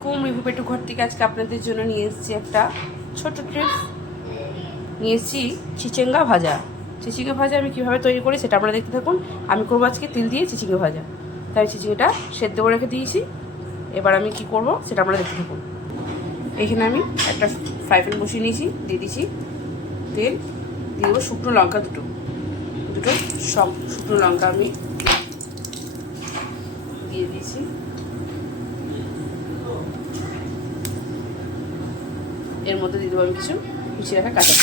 Review পেটু ঘর থেকে আজকে আপনাদের জন্য নিয়ে এসেছি একটা ছোট ট্রিপস। নিয়ে এসেছি চিচিঙ্গা ভাজা। চিচিঙ্গা ভাজা আমি কীভাবে তৈরি করি সেটা আপনারা দেখতে থাকুন। আমি করবো আজকে তিল দিয়ে চিচিঙ্গা ভাজা, তাই চিচিঙ্গাটা সেদ্ধ করে রেখে দিয়েছি। এবার আমি কি করব সেটা আপনারা দেখতে থাকুন। এখানে আমি একটা ফ্রাই প্যান বসিয়ে নিয়েছি, দিয়ে দিয়েছি তেল, দিয়ে দেবো শুকনো লঙ্কা দুটো সব শুকনো লঙ্কা আমি দিয়ে দিয়েছি। এর মধ্যে দিয়ে দেবো আমি কিছু কুচিয়ে রাখা কাঁচা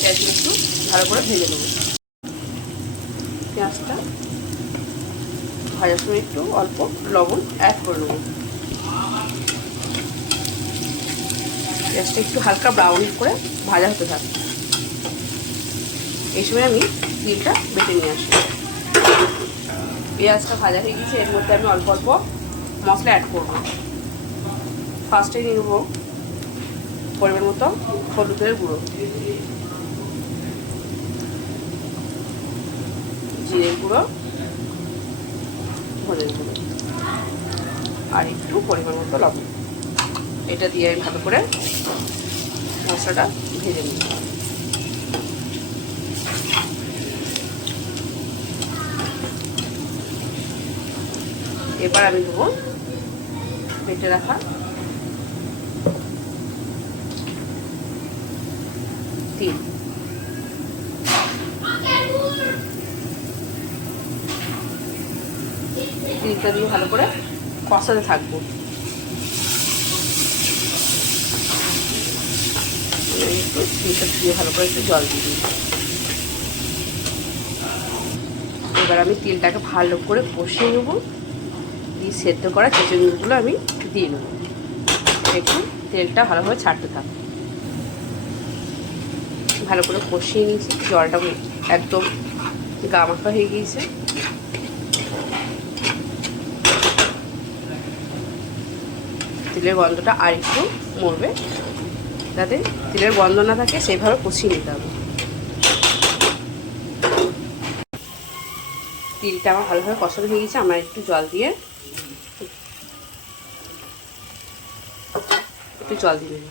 পেঁয়াজগুলো একটু ভালো করে ভেজে নেবো। পেঁয়াজটা ভাজার সময় একটু অল্প লবণ অ্যাড করে নেবো। পেঁয়াজটা একটু হালকা ব্রাউন করে ভাজা হতে থাকে। এই সময় আমি তিলটা বেটে নিয়ে আসি। পেঁয়াজটা ভাজা হয়ে গেছে, এর মধ্যে আমি অল্প অল্প মশলা অ্যাড করব। ফার্স্টে নিয়ে নেবো পরিমাণ মতো হলুদের গুঁড়ো, জিরের গুঁড়ো, ধনের গুঁড়ো আর একটু পরিমাণ মতো লবণ। এটা দিয়ে আমি ভালো করে মশলাটা ভেজে নিই। এবার আমি দেবো বেটে রাখা তিল। তিলটা দিয়ে ভালো করে কষাতে থাকবো। একটু তিলটা দিয়ে ভালো করে একটু জল দিয়ে দিই। এবার আমি তিলটাকে ভালো করে কষিয়ে নেবো, দিয়ে সেদ্ধ করা চিচিঙ্গাগুলো আমি দিয়ে নেবো। একটু তেলটা ভালোভাবে ছাড়তে থাক। ভালো করে কষিয়ে নিয়েছি, জলটা একদম গামাখা হয়ে গিয়েছে। তিলের গন্ধটা আর একটু মরবে, যাতে তিলের গন্ধ না থাকে সেইভাবে কষিয়ে নিতে হবে। তিলটা আমার ভালোভাবে কষানো হয়ে গেছে, আমরা একটু জল দিয়ে দেব।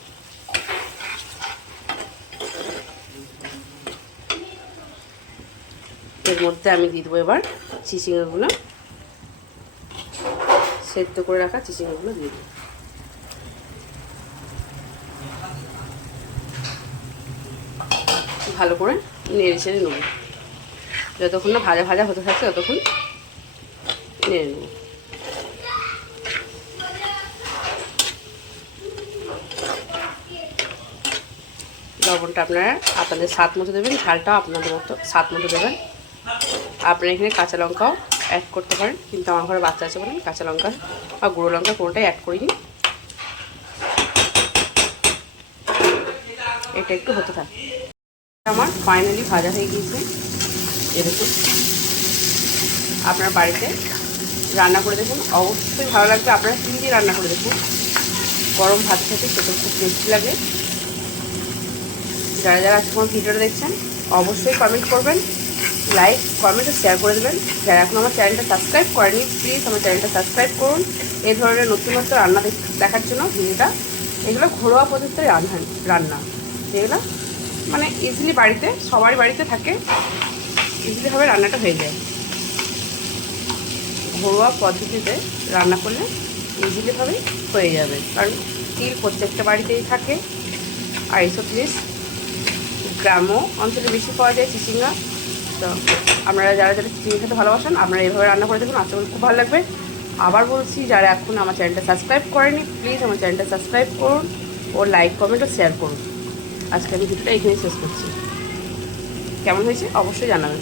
এর মধ্যে আমি দিয়ে দেবো এবার চিচিঙ্গাগুলো, সেদ্ধ করে রাখা চিচিঙ্গাগুলো দিয়ে দেবো। ভালো করে নেড়ে ছেড়ে নেব। যতক্ষণ না ভাজা ভাজা হতে থাকছে ততক্ষণ নেড়ে নেব। লবণটা আপনারা আপনাদের স্বাদ মতো দেবেন, ঝালটাও আপনাদের মতো স্বাদ মতো দেবেন। আপনারা এখানে কাঁচা লঙ্কাও অ্যাড করতে পারেন, কিন্তু আমার ঘরে বাচ্চা আছে বলে কাঁচা লঙ্কা বা গুঁড়ো লঙ্কা কোনোটাই অ্যাড করিনি। এটা একটু হতে থাকে। আমার ফাইনালি ভাজা হয়ে গিয়েছে। এরকম আপনার বাড়িতে রান্না করে দেখুন, অবশ্যই ভালো লাগবে। আপনারা তিল দিয়ে রান্না করে দেখুন, গরম ভাত খেতে সেটা খুব টেস্টি লাগে। যারা যারা আজকে আমার ভিডিওটা দেখছেন অবশ্যই কমেন্ট করবেন, লাইক কমেন্ট ও শেয়ার করে দেবেন। যারা এখন আমার চ্যানেলটা সাবস্ক্রাইব করেনি প্লিজ আমার চ্যানেলটা সাবস্ক্রাইব করুন এই ধরনের নতুন নতুন রান্না দেখার জন্য। ভিডিওটা এগুলো ঘরোয়া পদ্ধতিতে রান্না যেগুলো মানে ইজিলি বাড়িতে সবারই বাড়িতে থাকে, ইজিলিভাবে রান্নাটা হয়ে যায়। ঘরোয়া পদ্ধতিতে রান্না করলে ইজিলিভাবেই হয়ে যাবে, কারণ তিল প্রত্যেকটা বাড়িতেই থাকে। আর এইসব জিনিস গ্রাম্য অঞ্চলে বেশি পাওয়া যায় চিচিঙ্গা। তো আপনারা যারা যারা চিচিঙ্গা খেতে ভালোবাসেন আপনারা এইভাবে রান্না করে দেখুন, আশা করি খুব ভালো লাগবে। আবার বলছি, যারা এখন আমার চ্যানেলটা সাবস্ক্রাইব করেনি প্লিজ আমার চ্যানেলটা সাবস্ক্রাইব করুন ও লাইক কমেন্ট ও শেয়ার করুন। আজকে আমি ভিডিওটা এখানেই শেষ করছি। কেমন হয়েছে অবশ্যই জানাবেন।